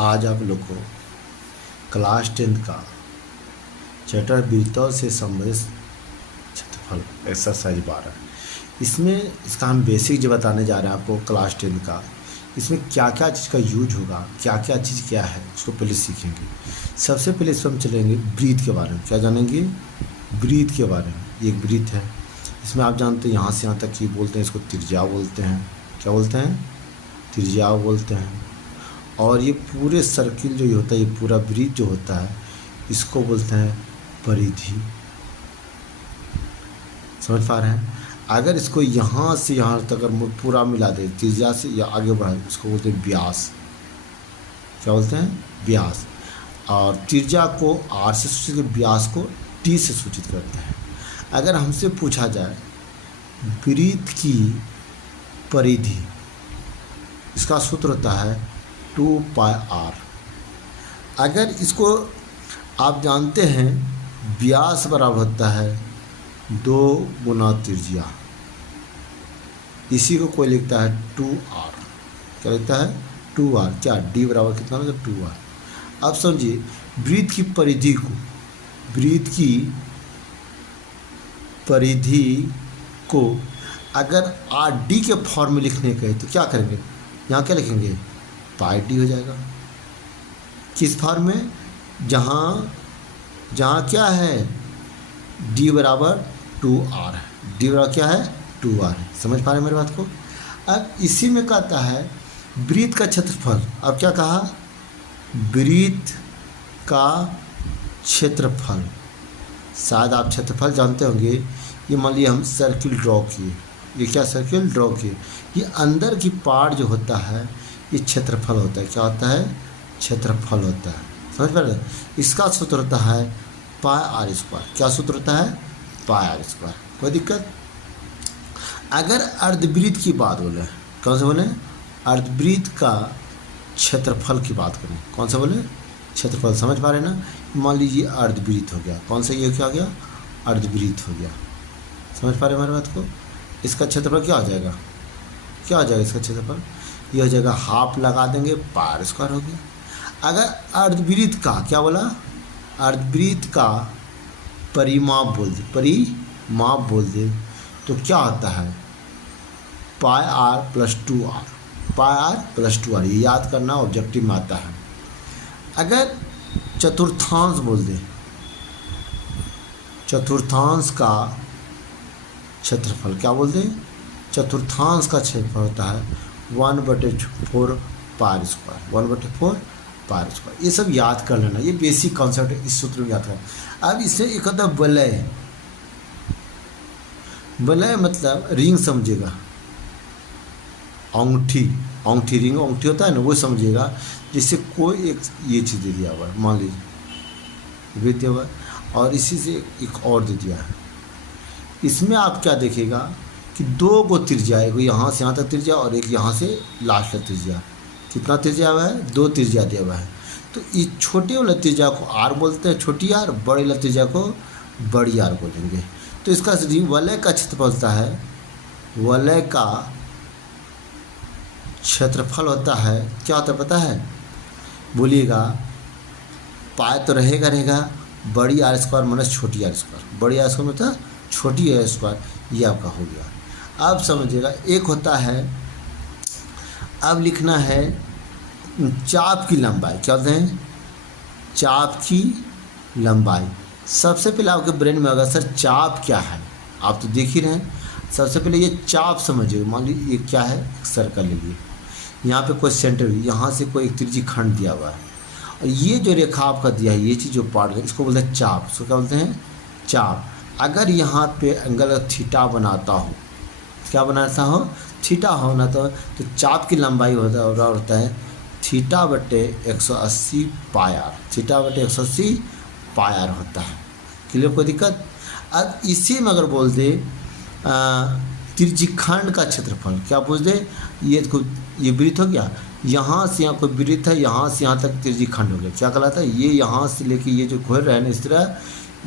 आज आप लोग को क्लास 10 का चैप्टर वृत्तों से संबंधित क्षेत्रफल एक्सरसाइज 12 इसमें इसका हम बेसिक जो बताने जा रहे हैं आपको क्लास 10 का। इसमें क्या क्या चीज़ का यूज होगा, क्या क्या चीज़ क्या है, उसको पहले सीखेंगे। सबसे पहले इसमें हम चलेंगे ब्रीथ के बारे में। क्या जानेंगे? ब्रीथ के बारे में। ये एक ब्रीथ है, इसमें आप जानते हैं यहाँ से यहाँ तक की बोलते हैं, इसको त्रिज्या बोलते हैं। क्या बोलते हैं? त्रिज्या बोलते हैं। और ये पूरे सर्किल जो ये होता है, ये पूरा ब्रीथ जो होता है, इसको बोलते हैं परिधि। समझ पा रहे हैं? अगर इसको यहाँ से यहाँ तक अगर पूरा मिला दे, त्रिज्या से या आगे बढ़ाए, इसको बोलते हैं व्यास। क्या बोलते हैं? व्यास। और त्रिज्या को आर से सूचित, व्यास को टी से सूचित करते हैं। अगर हमसे पूछा जाए ब्रीथ की परिधि, इसका सूत्र होता है 2πr। अगर इसको आप जानते हैं, व्यास बराबर होता है 2 गुना त्रिज्या। इसी को कोई लिखता है 2r। क्या लिखता है? 2r। क्या d बराबर कितना होगा? 2r। अब समझिए ब्रीथ की परिधि को, ब्रीथ की परिधि को अगर आर डी के फॉर्म में लिखने के तो क्या करेंगे? यहाँ क्या लिखेंगे? पाई डी हो जाएगा। किस फॉर्म में? जहाँ जहाँ क्या है, डी बराबर 2r है। डी बराबर क्या है? 2r है। समझ पा रहे हैं मेरी बात को? अब इसी में कहता है ब्रीथ का क्षेत्रफल। अब क्या कहा? ब्रीथ का क्षेत्रफल। शायद आप क्षेत्रफल जानते होंगे। ये मान लीजिए हम सर्किल ड्रॉ किए, ये क्या सर्किल ड्रॉ किए, ये अंदर की पार्ट जो होता है ये क्षेत्रफल होता है। क्या होता है? क्षेत्रफल होता है। समझ पा रहे हैं? इसका सूत्र होता है पाई आर स्क्वायर। क्या सूत्र होता है? Pi are square. कोई दिक्कत? अगर अर्धवृत्त की बात बोले, कौन से बोले? अर्धवृत्त का क्षेत्रफल की बात करें, कौन सा बोले? क्षेत्रफल। समझ पा रहे हैं ना? मान लीजिए अर्धवृत्त हो गया, कौन सा? ये क्या हो गया? अर्धवृत्त हो गया। समझ पा रहे हैं हमारी बात को? इसका क्षेत्रफल क्या हो जाएगा? क्या हो जाएगा इसका क्षेत्रफल? ये हो जाएगा हाफ लगा देंगे, पाई स्क्वायर हो गया। अगर अर्धवृत्त का क्या बोला? अर्धवृत्त का परिमाप बोल दे, परिमाप बोल दे तो क्या होता है? Pi R plus 2r। Pi R plus 2r, ये याद करना, ऑब्जेक्टिव में आता है। अगर चतुर्थांश बोल दे, चतुर्थांश का क्षेत्रफल क्या बोल दे? चतुर्थांश का क्षेत्रफल होता है 1/4 पाई स्क्वायर। 1/4 pi square. ये सब याद कर लेना, ये बेसिक कॉन्सेप्ट है, इस सूत्र में याद करना। अब इससे एक होता है वलय। वलय मतलब रिंग समझेगा, अंगूठी, अंगूठी रिंग अंगूठी होता है ना, वो समझिएगा। जिससे कोई एक ये चीज़ दे दिया हुआ है, मान लीजिए ये दिया हुआ है, और इसी से एक और दे दिया है। इसमें आप क्या देखेगा कि 2 गो त्रिज्या, एक यहाँ से यहाँ तक त्रिज्या और एक यहाँ से लास्ट तक त्रिज्या। कितना त्रिज्या हुआ है? 2 त्रिज्या दिया हुआ है। तो इस छोटे वाला त्रिज्या को आर बोलते हैं, छोटी आर, बड़े वाला त्रिज्या को बड़ी आर बोलेंगे। तो इसका वलय का क्षेत्रफल होता है, वलय का क्षेत्रफल होता है, क्या होता है पता है? बोलिएगा। पाई तो रहेगा रहेगा, बड़ी आर स्क्वायर माइनस छोटी आर स्क्वायर। बड़ी आर स्क्वायर मतलब छोटी आर स्क्वायर, ये आपका हो गया। अब समझिएगा एक होता है, अब लिखना है चाप की लंबाई। क्या होते हैं? चाप की लंबाई। सबसे पहले आपके ब्रेन में होगा, सर चाप क्या है? आप तो देख ही रहे हैं। सबसे पहले ये चाप समझिए। मान लीजिए ये क्या है? सर्कल लीजिए, यहाँ पे कोई सेंटर, यहाँ से कोई एक त्रिज्यीय खंड दिया हुआ है, और ये जो रेखा आपका दिया है, ये चीज़ जो पार्ट है, इसको बोलते हैं चाप। इसको क्या बोलते हैं? चाप। अगर यहाँ पे एंगल थीटा बनाता हो, क्या बनाता हो? थीटा होना तो चाप की लंबाई होता है θ/180 पाई आर। θ/180 पाई आर होता है। क्लियर? कोई दिक्कत? अब इसी में अगर बोल दे त्रिज्यीखंड का क्षेत्रफल, क्या पूछ दे? ये वृत्त हो गया, यहाँ से यहाँ कोई वृत्त है, यहाँ से यहाँ तक त्रिज्यीखंड हो गया। क्या कहलाता है? ये यहाँ से लेके ये जो घूर रहे हैं इस तरह,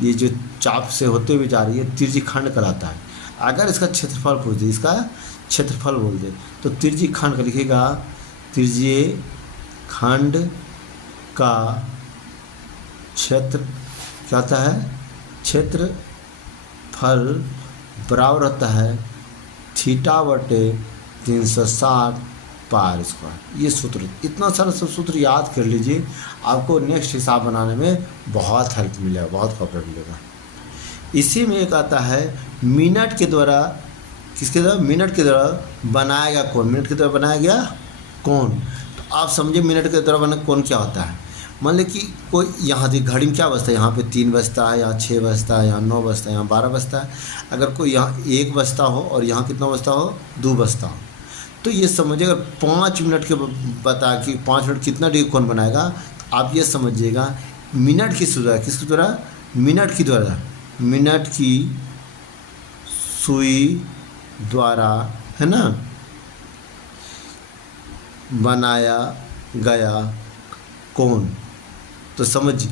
ये जो चाप से होते हुए जा रही है, त्रिज्यीखंड कहलाता है। अगर इसका क्षेत्रफल पूछ दे, इसका क्षेत्रफल बोल दे, तो त्रिज्यीखंड का लिखेगा त्रिज्यीखंड का क्षेत्र क्या होता है, क्षेत्रफल बराबर होता है θ/360 पार स्क्वायर। ये सूत्र, इतना सारा सब सूत्र याद कर लीजिए, आपको नेक्स्ट हिसाब बनाने में बहुत हेल्प मिलेगा, बहुत कॉपरेट मिलेगा। इसी में एक आता है मिनट के द्वारा, किसके द्वारा, मिनट के द्वारा बनाया गया कोण, मिनट के द्वारा बनाया गया कोण। तो आप समझिए मिनट के द्वारा बना कोण क्या होता है। मान ली कि कोई यहाँ देखिए घड़ी में क्या बजता है, यहाँ पे 3 बजता है, यहाँ 6 बजता है, यहाँ 9 बजता है, यहाँ 12 बजता है। अगर कोई यहाँ 1 बजता हो और यहाँ कितना बजता हो, 2 बजता हो, तो ये समझिए अगर 5 मिनट के बता कि 5 मिनट कितना डिग्री कोण बनाएगा, तो आप ये समझिएगा मिनट की सुई, किसके द्वारा, मिनट की द्वारा, मिनट की सुई द्वारा, है ना, बनाया गया कोण। तो समझिए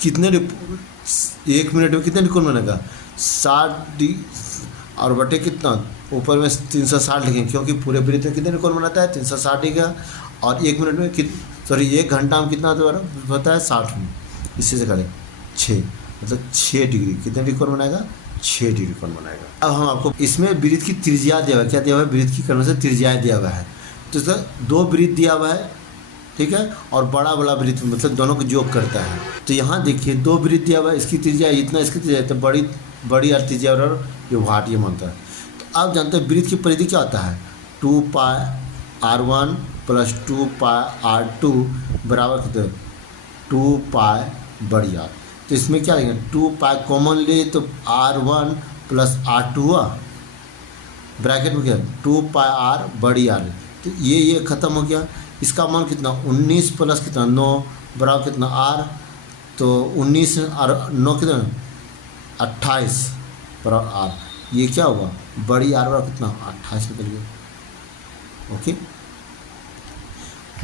कितने 1 मिनट में कितने कोण बनेगा, 60 और बटे कितना, ऊपर में 360 लिखेंगे, क्योंकि पूरे वृत्त में कितने कोण बनाता है, 360 डिग्री का। और 1 मिनट में सॉरी 1 घंटा में कितना होता है, 60 मिनट। इसी से करें 6, मतलब 6 डिग्री, कितने डिग्री कोण बनाएगा, 6 डिग्री कोण बनाएगा। अब हम आपको इसमें वृत्त की त्रिज्या दिया हुआ है, क्या दिया हुआ है, वृत्त की कर्म से त्रिज्या दिया हुआ है। तो इसका 2 वृत्त दिया हुआ है, ठीक है, और बड़ा वृत्त मतलब दोनों को योग करता है। तो यहाँ देखिए 2 वृत्त दिया हुआ है, इसकी त्रिज्या इतना, इसकी त्रिज्या तो बड़ी और त्रिज्या और ये वाट ये मानता है। तो आप जानते हैं वृत्त की परिधि क्या होता है, 2πr1 + 2πr2 बराबर कितने, 2π बड़ी आर। तो इसमें क्या लेंगे, 2π कॉमन ले तो r1 + r2 हुआ, ब्रैकेट में क्या 2πr बड़ी आर। तो ये ख़त्म हो गया। इसका मान कितना, 19 + कितना 9 बराबर कितना r। तो 19 और 9 कितना 28 बराबर r। ये क्या हुआ, बड़ी आर बराबर कितना 28 निकल गया। ओके,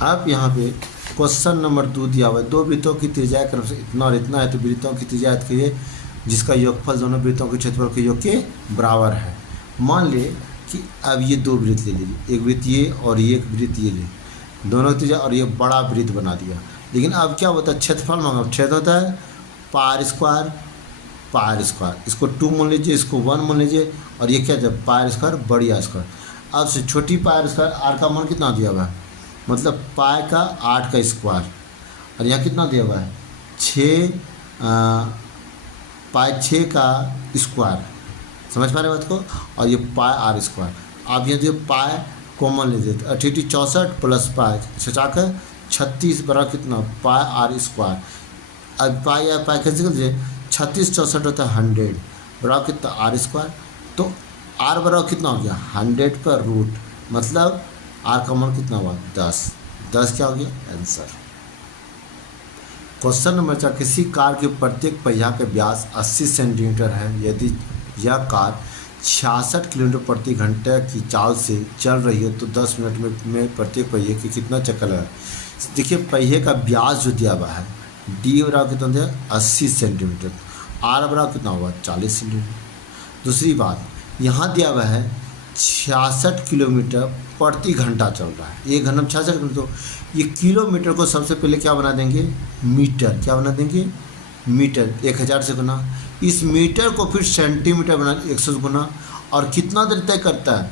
अब यहाँ पे क्वेश्चन नंबर 2 दिया हुआ है, 2 वृत्तों की त्रिज्या क्रम से इतना और इतना है। तो वृत्तों की त्रिज्या याद कीजिए जिसका योगफल दोनों वृत्तों के क्षेत्रफल के योग के बराबर है। मान ले कि अब ये 2 वृत्त ले लीजिए, एक वृत्त ये और ये, एक वृत्त ये ले, दोनों की त्रिज्या और ये बड़ा वृत्त बना दिया। लेकिन अब क्या होता है, क्षेत्रफल मांगा, क्षेत्र होता है पार स्क्वायर, इसको 2 मान लीजिए, इसको 1 मान लीजिए, और ये क्या है पार स्क्वायर बड़ी आर स्क्वायर। अब से छोटी पार स्क्वायर आर का मान कितना दिया हुआ है, मतलब पाई का 8 का स्क्वायर, और यहाँ कितना दिया हुआ है 6 पाई 6 का स्क्वायर। समझ पा रहे बात को। और ये पाई आर स्क्वायर। आप यहाँ जो पाई कॉमन ले देते, 64 + पाई 36 बराबर कितना पाई आर स्क्वायर। अब पाई या पाई कैसे कर दीजिए, 36 64 होता है 100 बराबर कितना आर स्क्वायर। तो आर बराबर कितना हो गया 100 पर रूट, मतलब आर का मान कितना हुआ 10 क्या हो गया आंसर। क्वेश्चन नंबर 4, किसी कार के प्रत्येक पहिया का व्यास 80 सेंटीमीटर है। यदि यह कार 66 किलोमीटर प्रति घंटे की चाल से चल रही है तो 10 मिनट में प्रत्येक पहिए के कितना चक्कर लगा। देखिए पहिए का व्यास जो दिया हुआ है, डी बराबर कितना दिया 80 सेंटीमीटर, आर बराबर कितना हुआ 40 सेंटीमीटर। दूसरी बात यहाँ दिया हुआ है 66 किलोमीटर प्रति घंटा चल रहा है, 1 घंटा में 66 किलोमीटर। तो ये किलोमीटर को सबसे पहले क्या बना देंगे मीटर, क्या बना देंगे मीटर, 1000 से गुना, इस मीटर को फिर सेंटीमीटर बना 100 से गुना, और कितना देर तय करता है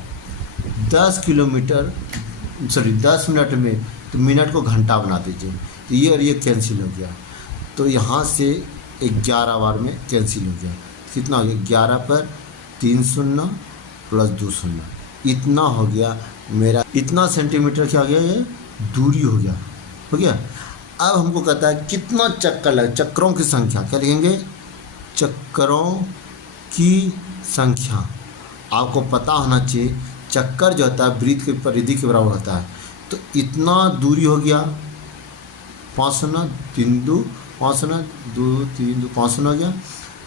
10 किलोमीटर सॉरी 10 मिनट में, तो मिनट को घंटा बना दीजिए। तो ये और ये कैंसिल हो गया, तो यहाँ से 11 बार में कैंसिल हो गया। कितना हो गया 11 पर 3 शून्य + 2 शून्य, इतना हो गया मेरा, इतना सेंटीमीटर क्या हो गया, ये दूरी हो गया। अब हमको कहता है कितना चक्कर लगे, चक्रों की संख्या क्या लिखेंगे, चक्करों की संख्या। आपको पता होना चाहिए चक्कर जो होता है वृत्त की परिधि के बराबर होता है। तो इतना दूरी हो गया 5 शून्य 3 2 5 शून्य 2 3 2 5 शून्य हो गया।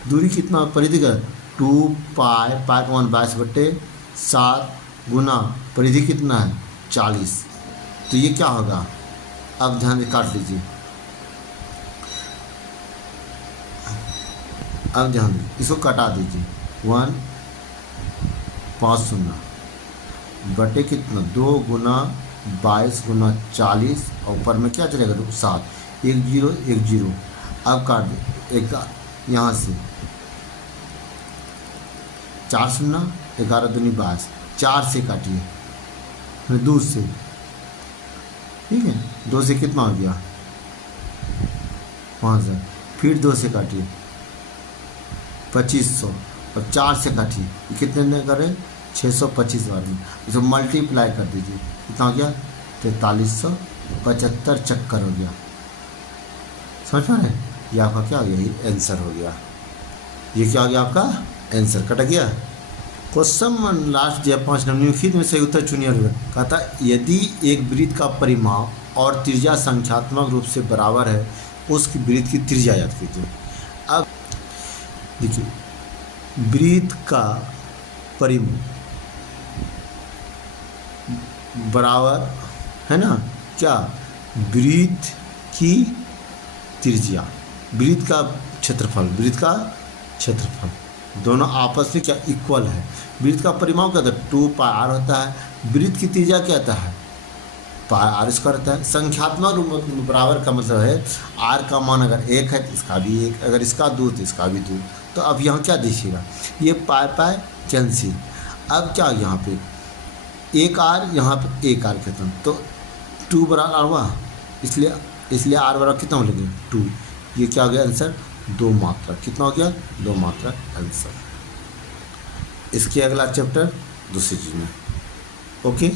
दूरी कितना परिधि का 2 पाई का मान 22/7 गुना परिधि कितना है 40। तो ये क्या होगा, अब ध्यान से काट लीजिए, अब ध्यान दीजिए, इसको कटा दीजिए 1 5 शून्य बटे कितना 2 गुना 22 गुना 40, और ऊपर में क्या चलेगा 7, एक जीरो एक जीरो, अब काट दे एक यहाँ से 4 शून्य 11 दूनी 22, 4 से काटिए फिर 2 से, ठीक है 2 से कितना हो गया 5000, फिर 2 से काटिए 2500 और 4 से काटिए, ये कितने दिन करें 625 बार में, इसको मल्टीप्लाई कर दीजिए कितना हो गया 4375 चक्कर हो गया। समझ पा रहे हैं, ये आपका क्या हो गया, ये आंसर हो गया, ये क्या हो गया आपका आंसर, कट गया। क्वेश्चन लास्ट दिया 5 नंबर, निम्नलिखित में सही उत्तर चुनिए। कहता यदि एक वृत्त का परिमाप और त्रिज्या संख्यात्मक रूप से बराबर है उसकी वृत्त की त्रिज्या याद कीजिए। अब देखिए वृत्त का परिमाप बराबर है ना, क्या वृत्त की त्रिज्या, वृत्त का क्षेत्रफल दोनों आपस में क्या इक्वल है। वृत्त का परिमाप क्या होता है 2πr होता है, वृत्त की त्रिज्या क्या होता है πr स्क्वायर होता है। संख्यात्मक रूप में बराबर का मतलब है r का मान अगर 1 है तो इसका भी 1, अगर इसका 2 तो इसका भी 2। तो अब यहाँ क्या देखिएगा, ये पाई कैंसिल, अब क्या यहाँ पे एक r यहाँ पे एक r खत्म, तो 2 बराबर हुआ, इसलिए r बराबर कितना हो लगे 2, ये क्या हो गया आंसर 2 मात्रा, कितना हो गया 2 मात्रा आंसर। इसके अगला चैप्टर दूसरी चीज़ में, ओके।